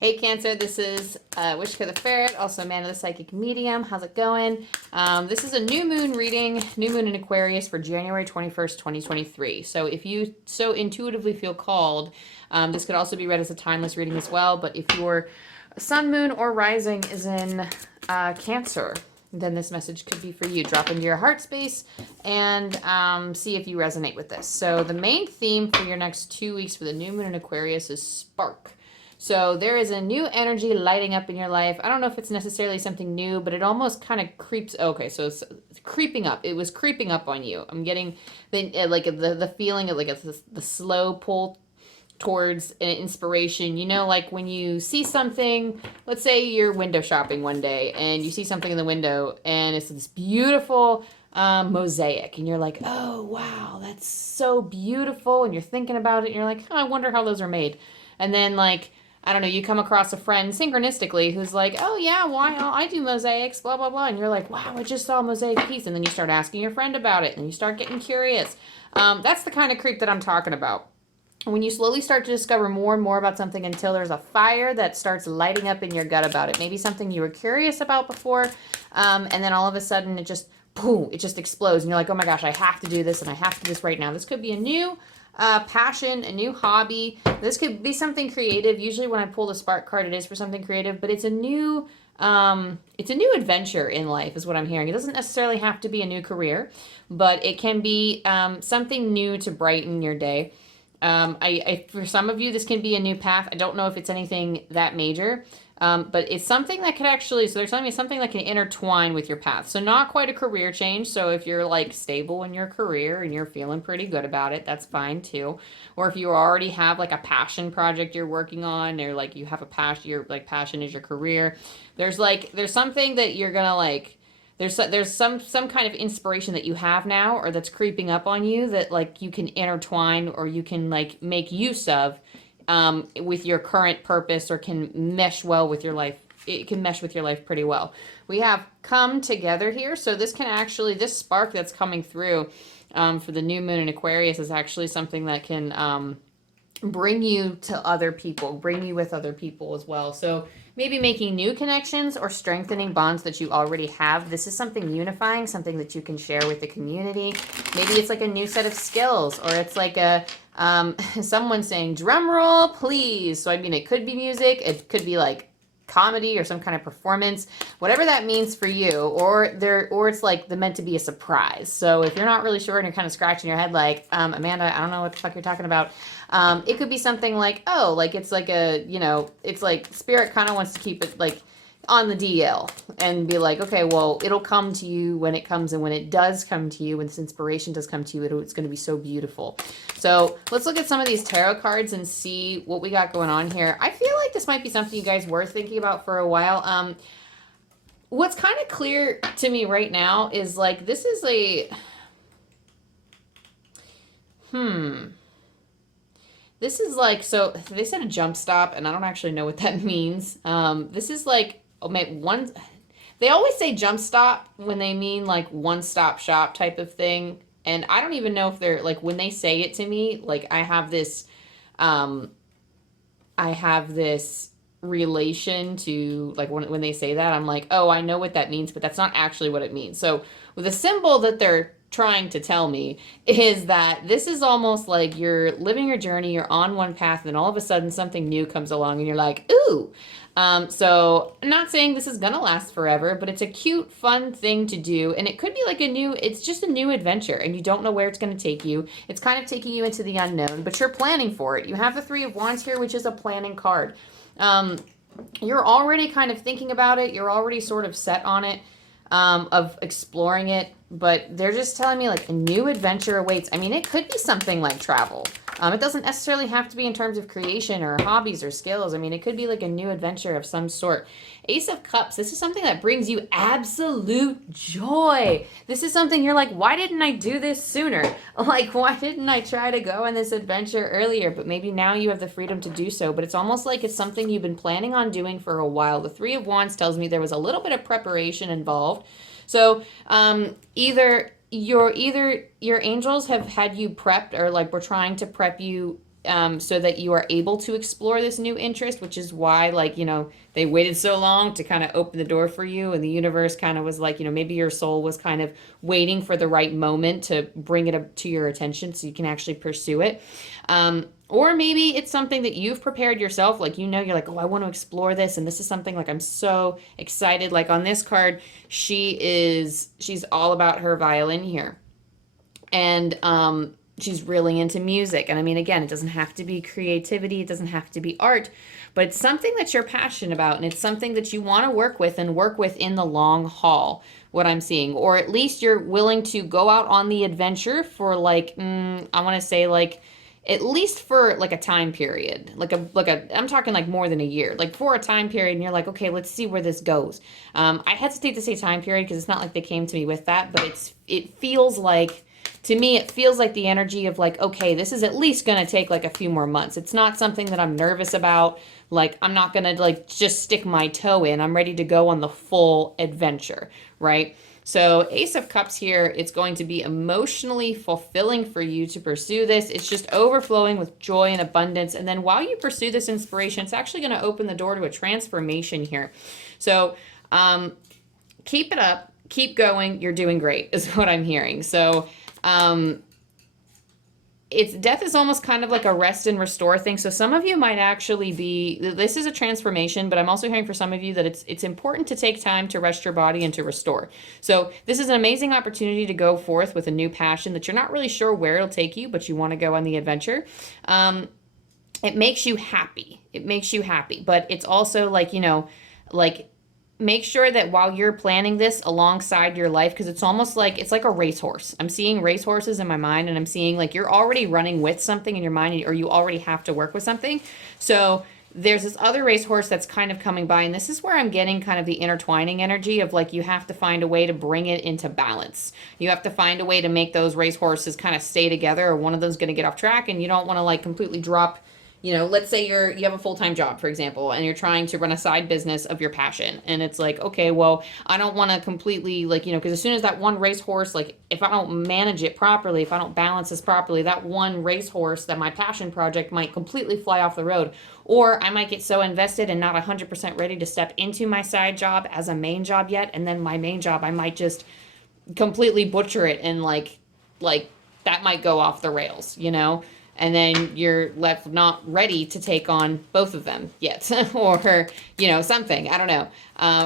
Hey Cancer, this is wishkotheferret, also man of the psychic medium. How's it going? This is a new moon reading, new moon in Aquarius for January 21st, 2023. So if you so intuitively feel called, this could also be read as a timeless reading as well. But if your sun, moon, or rising is in Cancer, then this message could be for you. Drop into your heart space and see if you resonate with this. So the main theme for your next 2 weeks for the new moon in Aquarius is spark. So there is a new energy lighting up in your life. I don't know if it's necessarily something new, but it almost kind of creeps. Okay, so it's creeping up. It was creeping up on you. I'm getting the feeling of the slow pull towards an inspiration. You know, like when you see something, let's say you're window shopping one day and you see something in the window and it's this beautiful mosaic and you're like, oh wow, that's so beautiful, and you're thinking about it and you're like, oh, I wonder how those are made. And then like, I don't know, you come across a friend synchronistically who's like, oh yeah, why I do mosaics, blah, blah, blah. And you're like, wow, I just saw a mosaic piece. And then you start asking your friend about it and you start getting curious. That's the kind of creep that I'm talking about. When you slowly start to discover more and more about something until there's a fire that starts lighting up in your gut about it. Maybe something you were curious about before, and then all of a sudden it just, boom, it just explodes. And you're like, oh my gosh, I have to do this and I have to do this right now. This could be a new passion, a new hobby. This could be something creative. Usually when I pull the spark card, it is for something creative, but it's a new adventure in life is what I'm hearing. It doesn't necessarily have to be a new career, but it can be something new to brighten your day. For some of you, this can be a new path. I don't know if it's anything that major, but it's something that could actually, so they're telling me something that can intertwine with your path. So not quite a career change. So if you're like stable in your career and you're feeling pretty good about it, that's fine too. Or if you already have like a passion project you're working on, or like you have a passion, your like passion is your career. There's something that you're gonna like, there's some kind of inspiration that you have now or that's creeping up on you that like you can intertwine or you can like make use of with your current purpose, or can mesh well with your life. It can mesh with your life pretty well. We have come together here. So this can actually, this spark that's coming through for the new moon in Aquarius is actually something that can bring you to other people, bring you with other people as well. So maybe making new connections or strengthening bonds that you already have. This is something unifying, something that you can share with the community. Maybe it's like a new set of skills, or it's like a someone saying drum roll please. So I mean, it could be music, it could be like comedy or some kind of performance, whatever that means for you, or it's like the meant to be a surprise. So if you're not really sure and you're kind of scratching your head like, Amanda, I don't know what the fuck you're talking about, it could be something like, oh, like it's like a, you know, it's like spirit kind of wants to keep it like on the DL and be like, okay, well, it'll come to you when it comes, and when it does come to you, when this inspiration does come to you, it's going to be so beautiful. So let's look at some of these tarot cards and see what we got going on here. I feel like this might be something you guys were thinking about for a while. What's kind of clear to me right now is like, this is a, this is like, so they said a jump stop, and I don't actually know what that means. This is like, one, they always say jump stop when they mean like one-stop shop type of thing. And I don't even know if they're like, when they say it to me, like I have this relation to like when they say that, I'm like, oh, I know what that means, but that's not actually what it means. So with the symbol that they're trying to tell me is that this is almost like you're living your journey, you're on one path, and then all of a sudden something new comes along and you're like, ooh. So I'm not saying this is gonna last forever, but it's a cute, fun thing to do. And it could be like it's just a new adventure, and you don't know where it's gonna take you. It's kind of taking you into the unknown, but you're planning for it. You have the Three of Wands here, which is a planning card. You're already kind of thinking about it. You're already sort of set on it, of exploring it, but they're just telling me like a new adventure awaits. I mean, it could be something like travel. It doesn't necessarily have to be in terms of creation or hobbies or skills. I mean, it could be like a new adventure of some sort. Ace of Cups, this is something that brings you absolute joy. This is something you're like, why didn't I do this sooner? Like, why didn't I try to go on this adventure earlier? But maybe now you have the freedom to do so. But it's almost like it's something you've been planning on doing for a while. The Three of Wands tells me there was a little bit of preparation involved. So either your angels have had you prepped, or like we're trying to prep you so that you are able to explore this new interest, which is why, like, they waited so long to kind of open the door for you. And the universe kind of was like, maybe your soul was kind of waiting for the right moment to bring it up to your attention so you can actually pursue it. Or maybe it's something that you've prepared yourself. Like, you're like, oh, I want to explore this. And this is something like, I'm so excited. Like on this card, she's all about her violin here. And, she's really into music. And I mean, again, it doesn't have to be creativity. It doesn't have to be art, but it's something that you're passionate about. And it's something that you want to work with and work with in the long haul, what I'm seeing. Or at least you're willing to go out on the adventure for like, I want to say like, at least for like a time period, I'm talking like more than a year, like for a time period. And you're like, okay, let's see where this goes. I hesitate to say time period because it's not like they came to me with that, but it feels like, to me, it feels like the energy of like, okay, this is at least going to take like a few more months. It's not something that I'm nervous about. Like, I'm not going to like just stick my toe in. I'm ready to go on the full adventure, right? So Ace of Cups here, it's going to be emotionally fulfilling for you to pursue this. It's just overflowing with joy and abundance. And then while you pursue this inspiration, it's actually going to open the door to a transformation here. So keep it up. Keep going. You're doing great is what I'm hearing. So it's death is almost kind of like a rest and restore thing. So some of you might actually be, this is a transformation, but I'm also hearing for some of you that it's important to take time to rest your body and to restore. So this is an amazing opportunity to go forth with a new passion that you're not really sure where it'll take you, but you want to go on the adventure. It makes you happy. It makes you happy, but it's also like, like, make sure that while you're planning this alongside your life, because it's almost like, it's like a racehorse. I'm seeing racehorses in my mind, and I'm seeing like you're already running with something in your mind, or you already have to work with something. So there's this other racehorse that's kind of coming by, and this is where I'm getting kind of the intertwining energy of like, you have to find a way to bring it into balance. You have to find a way to make those racehorses kind of stay together, or one of them's going to get off track, and you don't want to like completely drop. Let's say you have a full-time job, for example, and you're trying to run a side business of your passion. And it's like, okay, well, I don't want to completely because as soon as that one racehorse, like if I don't manage it properly, if I don't balance this properly, that one racehorse, that my passion project might completely fly off the road. Or I might get so invested and not 100% ready to step into my side job as a main job yet. And then my main job, I might just completely butcher it, and like that might go off the rails, and then you're left not ready to take on both of them yet, or, something, I don't know,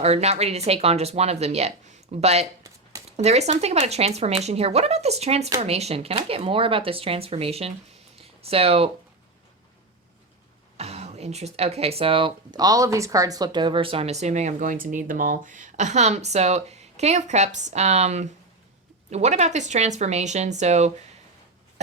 or not ready to take on just one of them yet. But there is something about a transformation here. What about this transformation? Can I get more about this transformation? So, okay, so all of these cards flipped over, so I'm assuming I'm going to need them all. So King of Cups, what about this transformation? So,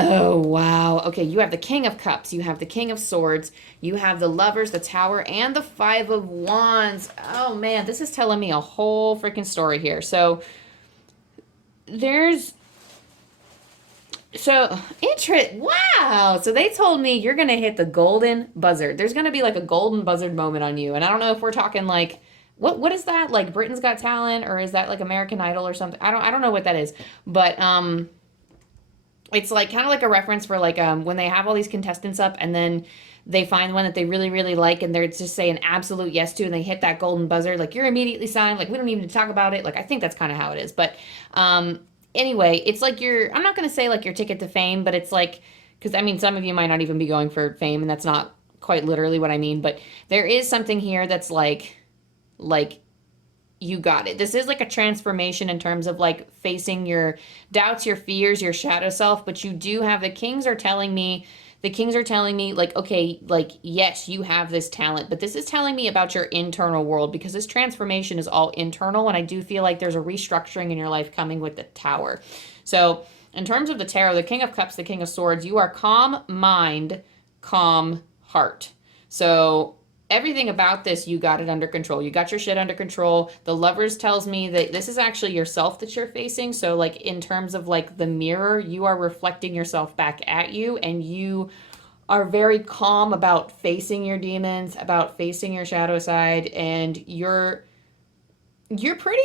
oh, wow. Okay, you have the King of Cups, you have the King of Swords, you have the Lovers, the Tower, and the Five of Wands. Oh, man, this is telling me a whole freaking story here. So, wow. So they told me you're going to hit the golden buzzard. There's going to be like a golden buzzard moment on you. And I don't know if we're talking like, what is that? Like Britain's Got Talent, or is that like American Idol or something? I don't know what that is. But, it's like kind of like a reference for like when they have all these contestants up, and then they find one that they really, really like, and they're just say an absolute yes to, and they hit that golden buzzer, like you're immediately signed, like we don't even need to talk about it. Like I think that's kind of how it is. But anyway, it's like I'm not going to say like your ticket to fame, but it's like, because I mean, some of you might not even be going for fame, and that's not quite literally what I mean, but there is something here that's like you got it. This is like a transformation in terms of like facing your doubts, your fears, your shadow self. But you do have, the kings are telling me like, okay, like, yes, you have this talent, but this is telling me about your internal world, because this transformation is all internal. And I do feel like there's a restructuring in your life coming with the Tower. So in terms of the tarot, the King of Cups, the King of Swords, you are calm mind, calm heart. So everything about this, you got it under control. You got your shit under control. The Lovers tells me that this is actually yourself that you're facing. So like in terms of like the mirror, you are reflecting yourself back at you, and you are very calm about facing your demons, about facing your shadow side, and you're pretty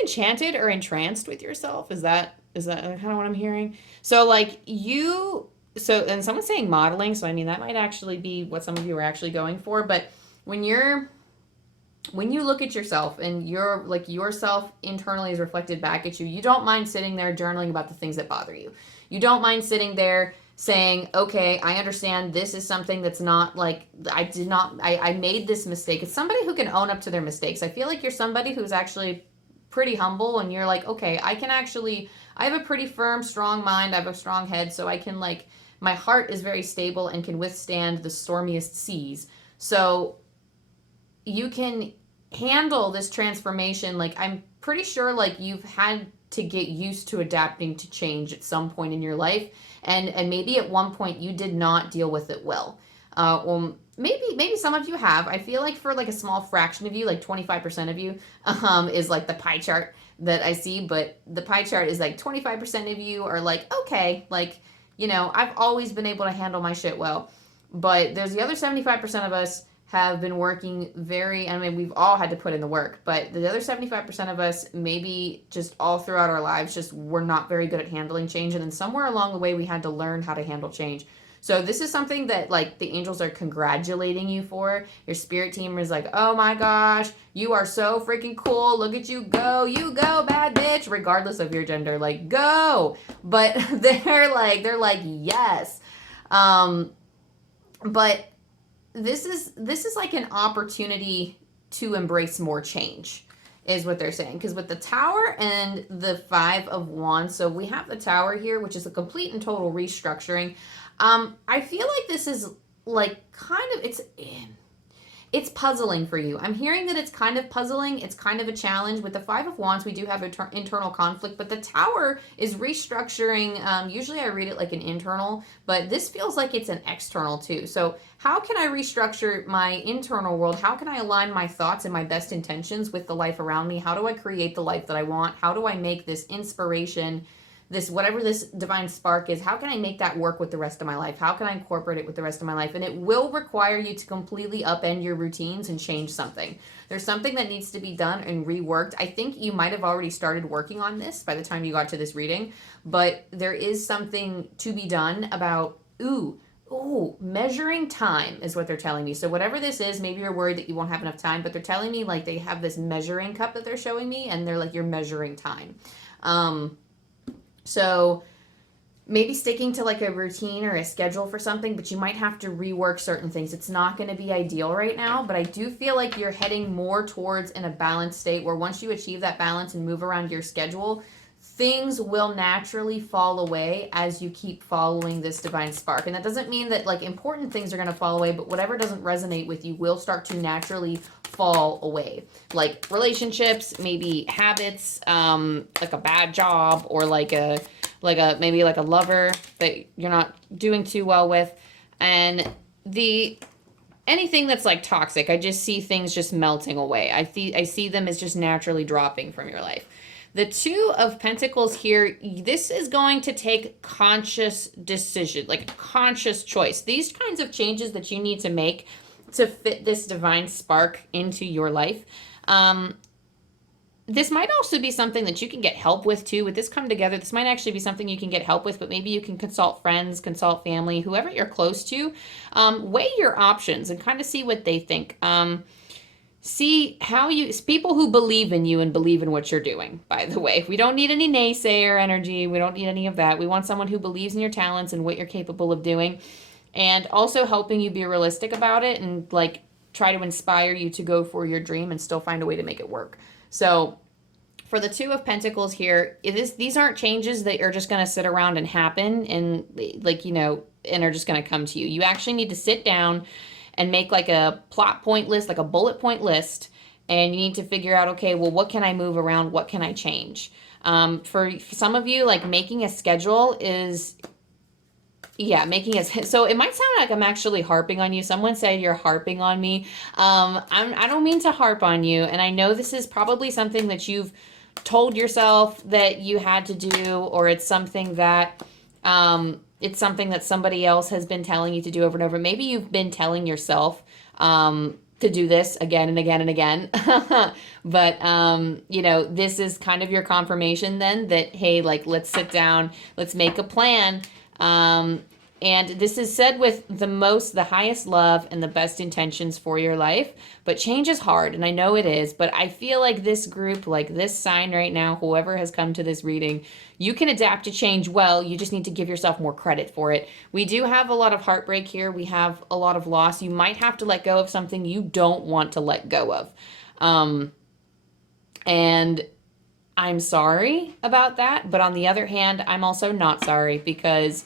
enchanted or entranced with yourself. Is that kind of what I'm hearing? So like you so, and someone's saying modeling, so I mean, that might actually be what some of you are actually going for. But when you look at yourself and you're like yourself internally is reflected back at you, you don't mind sitting there journaling about the things that bother you. You don't mind sitting there saying, okay, I understand this is something that's not like, I made this mistake. It's somebody who can own up to their mistakes. I feel like you're somebody who's actually pretty humble, and you're like, okay, I have a pretty firm, strong mind. I have a strong head. So I can like, my heart is very stable and can withstand the stormiest seas. So you can handle this transformation. Like, I'm pretty sure like you've had to get used to adapting to change at some point in your life, and maybe at one point you did not deal with it well. Well, maybe some of you have. I feel like for like a small fraction of you, like 25% of you, is like the pie chart that I see. But the pie chart is like 25% of you are like, okay, like, you know, I've always been able to handle my shit well. But there's the other 75% of us have been working I mean, we've all had to put in the work, but the other 75% of us, maybe just all throughout our lives, just we're not very good at handling change. And then somewhere along the way, we had to learn how to handle change. So this is something that like the angels are congratulating you for. Your spirit team is like, oh my gosh, you are so freaking cool. Look at you go, bad bitch, regardless of your gender, like go. But they're like, yes. But this is like an opportunity to embrace more change, is what they're saying. Because with the Tower and the Five of Wands, so we have the Tower here, which is a complete and total restructuring. I feel like this is like kind of, it's puzzling for you. I'm hearing that it's kind of puzzling. It's kind of a challenge. With the Five of Wands, we do have internal conflict, but the Tower is restructuring. Usually I read it like an internal, but this feels like it's an external too. So how can I restructure my internal world? How can I align my thoughts and my best intentions with the life around me? How do I create the life that I want? How do I make this inspiration, this whatever this divine spark is, how can I make that work with the rest of my life? How can I incorporate it with the rest of my life? And it will require you to completely upend your routines and change something. There's something that needs to be done and reworked. I think you might have already started working on this by the time you got to this reading, but there is something to be done about, measuring time is what they're telling me. So whatever this is, maybe you're worried that you won't have enough time, but they're telling me like they have this measuring cup that they're showing me, and they're like, you're measuring time. So maybe sticking to like a routine or a schedule for something, but you might have to rework certain things. It's not going to be ideal right now, but I do feel like you're heading more towards in a balanced state where once you achieve that balance and move around your schedule, things will naturally fall away as you keep following this divine spark. And that doesn't mean that like important things are going to fall away, but whatever doesn't resonate with you will start to naturally fall away. Like relationships, maybe habits, like a bad job, or like a maybe like a lover that you're not doing too well with. And anything that's like toxic, I just see things just melting away. I see them as just naturally dropping from your life. The Two of Pentacles here, this is going to take conscious decision, like a conscious choice. These kinds of changes that you need to make to fit this divine spark into your life. This might also be something that you can get help with too. With this come together, this might actually be something you can get help with, but maybe you can consult friends, consult family, whoever you're close to. Weigh your options and kind of see what they think. See how people who believe in you and believe in what you're doing, by the way. We don't need any naysayer energy. We don't need any of that. We want someone who believes in your talents and what you're capable of doing, and also helping you be realistic about it and like try to inspire you to go for your dream and still find a way to make it work. So for the Two of Pentacles here, these aren't changes that are just going to sit around and happen and like, and are just going to come to you. You actually need to sit down and make like a plot point list, like a bullet point list. And you need to figure out, okay, well, what can I move around? What can I change? For some of you, like making a schedule is, so it might sound like I'm actually harping on you. Someone said you're harping on me. I don't mean to harp on you. And I know this is probably something that you've told yourself that you had to do, or it's something that, somebody else has been telling you to do over and over. Maybe you've been telling yourself to do this again and again and again. But, this is kind of your confirmation then that, hey, like, let's sit down, let's make a plan. And this is said with the highest love and the best intentions for your life. But change is hard, and I know it is. But I feel like this group, like this sign right now, whoever has come to this reading, you can adapt to change well. You just need to give yourself more credit for it. We do have a lot of heartbreak here. We have a lot of loss. You might have to let go of something you don't want to let go of. And I'm sorry about that. But on the other hand, I'm also not sorry, because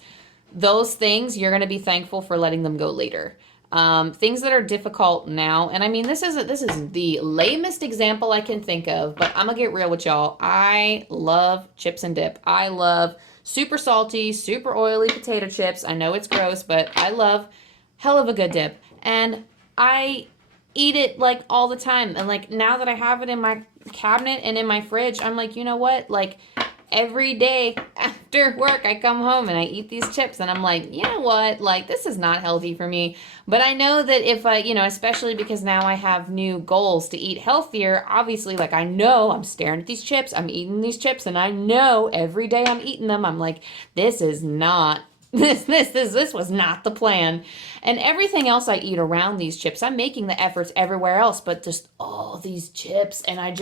those things, you're going to be thankful for letting them go later. Things that are difficult now, and I mean, this is the lamest example I can think of, but I'm gonna get real with y'all. I love chips and dip. I love super salty, super oily potato chips. I know it's gross, but I love hell of a good dip, and I eat it like all the time. And like, now that I have it in my cabinet and in my fridge, I'm like, you know what, like, every day after work, I come home and I eat these chips, and I'm like, you know what? Like, this is not healthy for me. But I know that if I, especially because now I have new goals to eat healthier, obviously, like, I know I'm staring at these chips, I'm eating these chips, and I know every day I'm eating them, I'm like, this is not, this was not the plan. And everything else I eat around these chips, I'm making the efforts everywhere else, but just all these chips, and I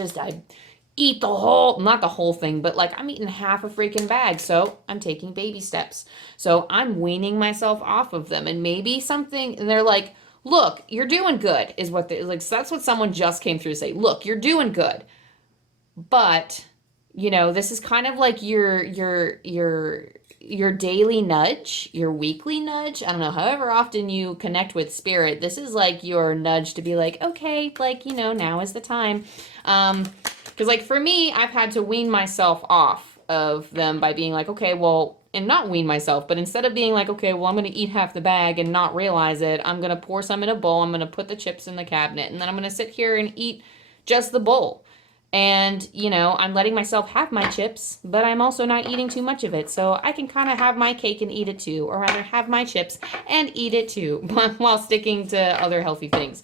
eat the whole, not the whole thing, but like, I'm eating half a freaking bag. So I'm taking baby steps. So I'm weaning myself off of them. And maybe something, and they're like, look, you're doing good, is what they like. So that's what someone just came through to say. Look, you're doing good. But, this is kind of like your daily nudge, your weekly nudge. I don't know, however often you connect with spirit, this is like your nudge to be like, okay, like, now is the time. Because, like, for me, I've had to wean myself off of them by being like, okay, well, and not wean myself, but instead of being like, okay, well, I'm going to eat half the bag and not realize it, I'm going to pour some in a bowl, I'm going to put the chips in the cabinet, and then I'm going to sit here and eat just the bowl. And, I'm letting myself have my chips, but I'm also not eating too much of it. So I can kind of have my cake and eat it too, or rather have my chips and eat it too, while sticking to other healthy things.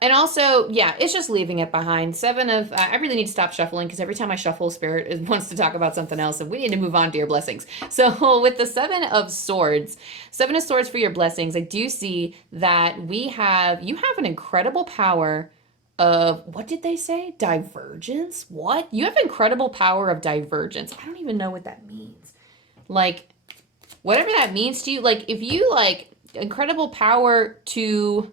And also, yeah, it's just leaving it behind. I really need to stop shuffling, because every time I shuffle, Spirit wants to talk about something else, and we need to move on to your blessings. So with the Seven of Swords for your blessings, I do see that you have an incredible power of, what did they say? Divergence? What? You have incredible power of divergence. I don't even know what that means. Like, whatever that means to you, like, if you, like, incredible power to,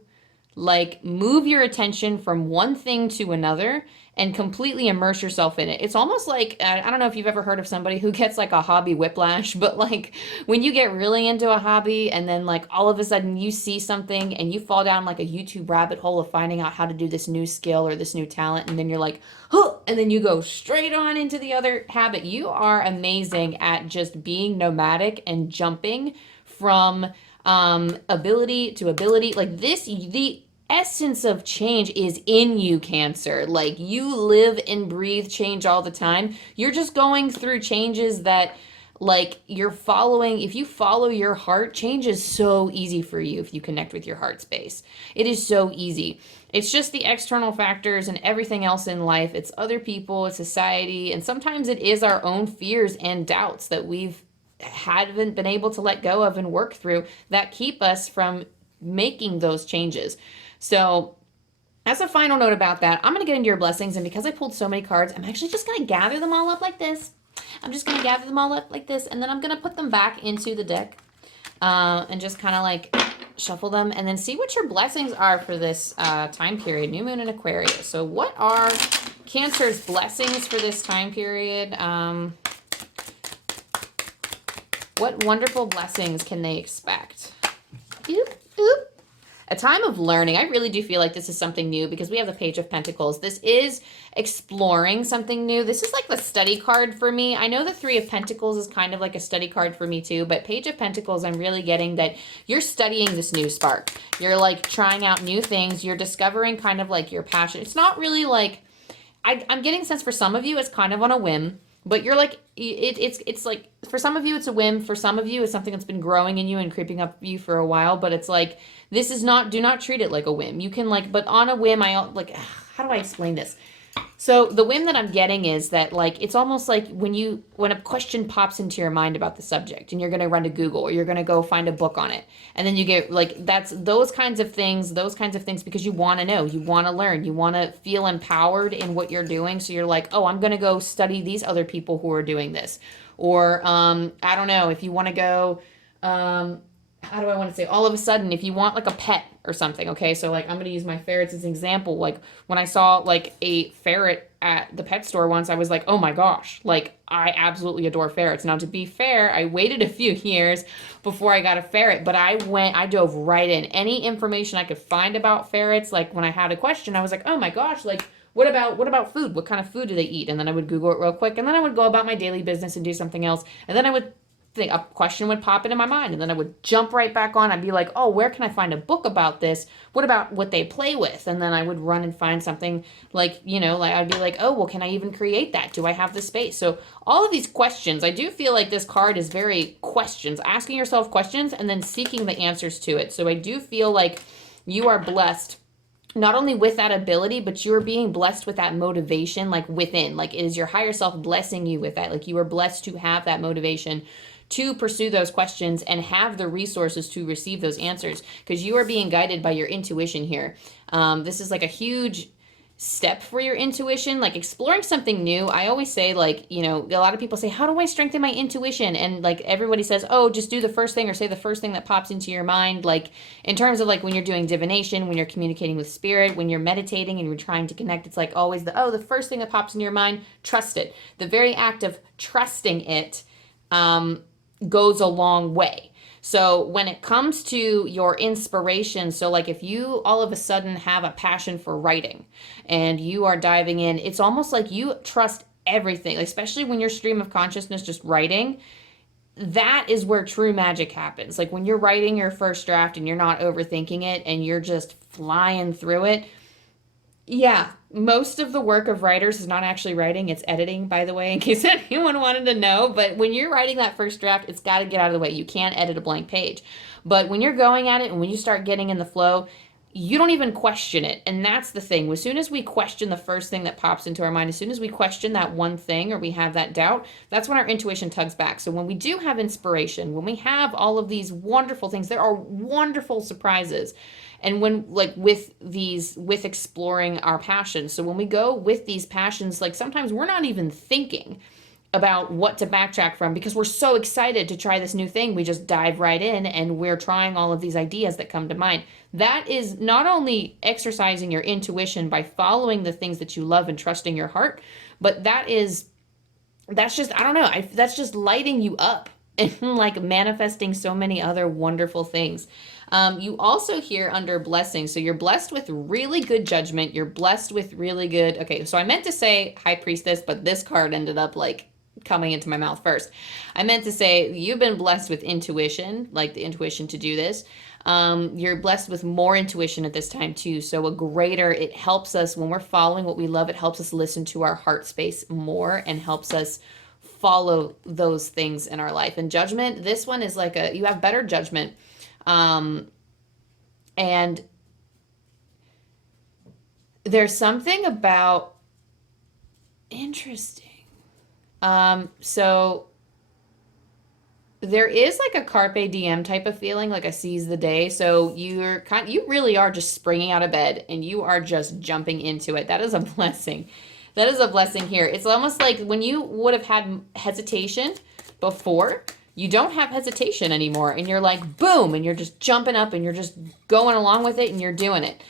like, move your attention from one thing to another and completely immerse yourself in it. It's almost like, I don't know if you've ever heard of somebody who gets like a hobby whiplash, but like when you get really into a hobby and then like all of a sudden you see something and you fall down like a YouTube rabbit hole of finding out how to do this new skill or this new talent, and then you're like, huh, and then you go straight on into the other habit. You are amazing at just being nomadic and jumping from ability to ability. Like the essence of change is in you, Cancer. Like, you live and breathe change all the time. You're just going through changes that, like, you're following. If you follow your heart, change is so easy for you if you connect with your heart space. It is so easy. It's just the external factors and everything else in life. It's other people, it's society, and sometimes it is our own fears and doubts that haven't been able to let go of and work through that keep us from making those changes. So as a final note about that, I'm going to get into your blessings. And because I pulled so many cards, I'm actually just going to gather them all up like this. I'm just going to gather them all up like this. And then I'm going to put them back into the deck and just kind of like shuffle them. And then see what your blessings are for this time period. New Moon in Aquarius. So what are Cancer's blessings for this time period? What wonderful blessings can they expect? Oop, oop. A time of learning. I really do feel like this is something new because we have the Page of Pentacles. This is exploring something new. This is like the study card for me. I know the Three of Pentacles is kind of like a study card for me too, but Page of Pentacles, I'm really getting that you're studying this new spark. You're like trying out new things. You're discovering kind of like your passion. It's not really like, I'm getting a sense for some of you, it's kind of on a whim. But you're like, it's like, for some of you, it's a whim. For some of you, it's something that's been growing in you and creeping up you for a while. But it's like, do not treat it like a whim. You can like, but on a whim, how do I explain this? So the whim that I'm getting is that like it's almost like when a question pops into your mind about the subject and you're going to run to Google or you're going to go find a book on it, and then you get like that's those kinds of things because you want to know, you want to learn, you want to feel empowered in what you're doing. So you're like, oh, I'm going to go study these other people who are doing this, or I don't know, if you want to go. How do I want to say, all of a sudden, if you want like a pet or something, okay, so like I'm going to use my ferrets as an example. Like when I saw like a ferret at the pet store once, I was like, oh my gosh, like I absolutely adore ferrets. Now, to be fair, I waited a few years before I got a ferret, but I dove right in. Any information I could find about ferrets, like when I had a question, I was like, oh my gosh, like what about food? What kind of food do they eat? And then I would Google it real quick, and then I would go about my daily business and do something else. And then I would think a question would pop into my mind, and then I would jump right back on. I'd be like, oh, where can I find a book about this? What about what they play with? And then I would run and find something like, like I'd be like, oh, well, can I even create that? Do I have the space? So all of these questions, I do feel like this card is very questions, asking yourself questions and then seeking the answers to it. So I do feel like you are blessed not only with that ability, but you're being blessed with that motivation, like within, like it is your higher self blessing you with that. Like you are blessed to have that motivation to pursue those questions and have the resources to receive those answers, because you are being guided by your intuition here. This is like a huge step for your intuition, like exploring something new. I always say, like, a lot of people say, how do I strengthen my intuition? And like everybody says, oh, just do the first thing or say the first thing that pops into your mind. Like in terms of like when you're doing divination, when you're communicating with spirit, when you're meditating and you're trying to connect, it's like always the first thing that pops into your mind, trust it. The very act of trusting it goes a long way. So when it comes to your inspiration, so like if you all of a sudden have a passion for writing and you are diving in, it's almost like you trust everything, especially when your stream of consciousness just writing. That is where true magic happens. Like when you're writing your first draft and you're not overthinking it and you're just flying through it. Yeah, most of the work of writers is not actually writing, it's editing, by the way, in case anyone wanted to know. But when you're writing that first draft, it's got to get out of the way. You can't edit a blank page. But when you're going at it and when you start getting in the flow, you don't even question it. And that's the thing. As soon as we question the first thing that pops into our mind, as soon as we question that one thing or we have that doubt, that's when our intuition tugs back. So when we do have inspiration, when we have all of these wonderful things, there are wonderful surprises. And when like with exploring our passions, so when we go with these passions, like sometimes we're not even thinking about what to backtrack from because we're so excited to try this new thing. We just dive right in and we're trying all of these ideas that come to mind. That is not only exercising your intuition by following the things that you love and trusting your heart, but that's just, I don't know, that's just lighting you up and like manifesting so many other wonderful things. You also hear under blessing. So you're blessed with really good judgment. You're blessed with really good. Okay. So I meant to say high priestess, but this card ended up like coming into my mouth first. I meant to say you've been blessed with intuition, like the intuition to do this. You're blessed with more intuition at this time too. So it helps us when we're following what we love. It helps us listen to our heart space more and helps us follow those things in our life. And judgment, this one is like you have better judgment. And there's something about interesting. So there is like a carpe diem type of feeling, like a seize the day. So you really are just springing out of bed and you are just jumping into it. That is a blessing. That is a blessing here. It's almost like when you would have had hesitation before, you don't have hesitation anymore. And you're like, boom, and you're just jumping up and you're just going along with it and you're doing it.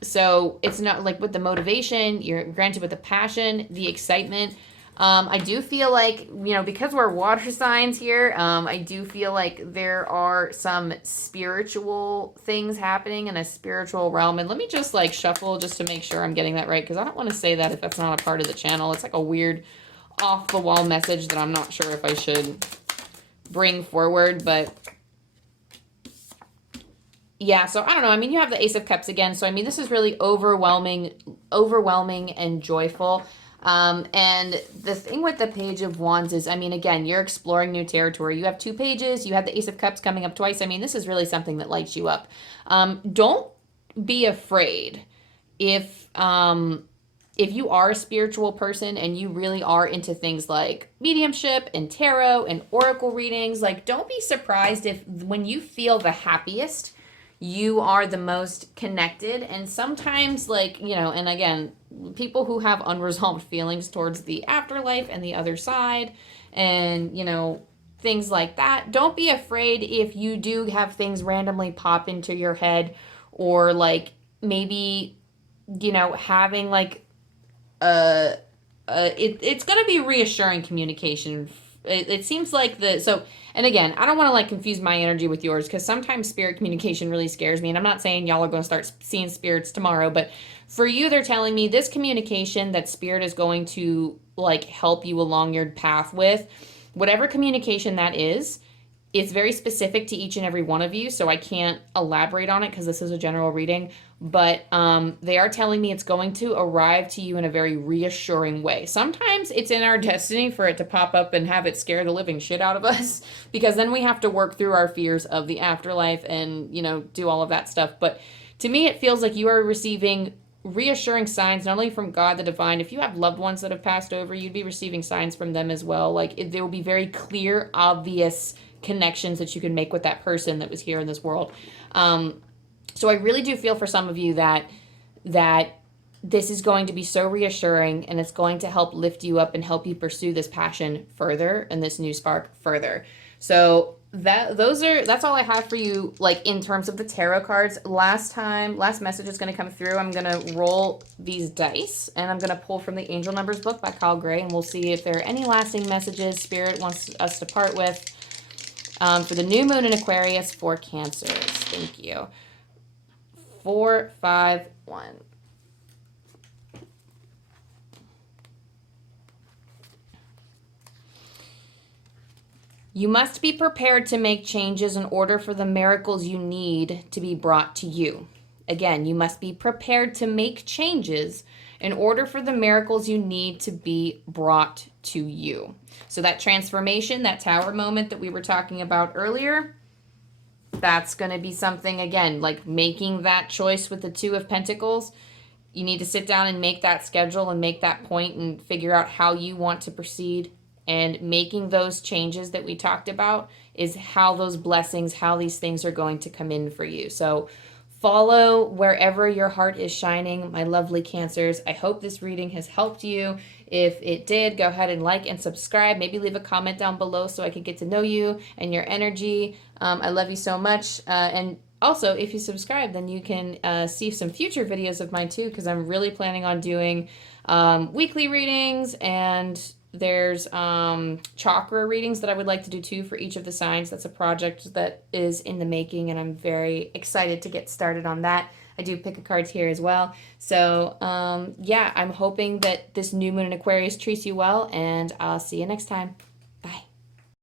So it's not like with the motivation, you're granted with the passion, the excitement. I do feel like, because we're water signs here, I do feel like there are some spiritual things happening in a spiritual realm. And let me just like shuffle just to make sure I'm getting that right, because I don't want to say that if that's not a part of the channel. It's like a weird off the wall message that I'm not sure if I should bring forward, but yeah, so I don't know. I mean, you have the Ace of Cups again. So, I mean, this is really overwhelming and joyful. And the thing with the Page of Wands is, I mean, again, you're exploring new territory. You have 2 pages. You have the Ace of Cups coming up twice. I mean, this is really something that lights you up. Don't be afraid if if you are a spiritual person and you really are into things like mediumship and tarot and oracle readings, like don't be surprised if when you feel the happiest, you are the most connected. And sometimes, like, you know, and again, people who have unresolved feelings towards the afterlife and the other side and, you know, things like that, don't be afraid if you do have things randomly pop into your head, or like maybe, you know, having like it's going to be reassuring communication. It seems like and again, I don't want to like confuse my energy with yours, because sometimes spirit communication really scares me. And I'm not saying y'all are going to start seeing spirits tomorrow, but for you, they're telling me this communication that spirit is going to like help you along your path with, whatever communication that is. It's very specific to each and every one of you, so I can't elaborate on it because this is a general reading. But they are telling me it's going to arrive to you in a very reassuring way. Sometimes it's in our destiny for it to pop up and have it scare the living shit out of us, because then we have to work through our fears of the afterlife and, you know, do all of that stuff. But to me, it feels like you are receiving reassuring signs, not only from God the divine. If you have loved ones that have passed over, you'd be receiving signs from them as well. Like there will be very clear, obvious connections that you can make with that person that was here in this world. So I really do feel for some of you that this is going to be so reassuring, and it's going to help lift you up and help you pursue this passion further and this new spark further. So that's all I have for you, like in terms of the tarot cards. Last message is going to come through. I'm going to roll these dice, and I'm going to pull from the Angel Numbers book by Kyle Gray, and we'll see if there are any lasting messages Spirit wants us to part with for the new moon in Aquarius for Cancers. Thank you. 4, 5, 1. You must be prepared to make changes in order for the miracles you need to be brought to you. Again, you must be prepared to make changes in order for the miracles you need to be brought to you. So that transformation, that tower moment that we were talking about earlier, that's going to be something, again, like making that choice with the Two of Pentacles. You need to sit down and make that schedule and make that point and figure out how you want to proceed. And making those changes that we talked about is how those blessings, how these things are going to come in for you. So follow wherever your heart is shining, my lovely Cancers. I hope this reading has helped you. If it did, go ahead and like and subscribe. Maybe leave a comment down below so I can get to know you and your energy. I love you so much. And also, if you subscribe, then you can see some future videos of mine too, because I'm really planning on doing weekly readings, and there's chakra readings that I would like to do too for each of the signs. That's a project that is in the making, and I'm very excited to get started on that. I do pick a cards here as well. So yeah, I'm hoping that this new moon in Aquarius treats you well, and I'll see you next time.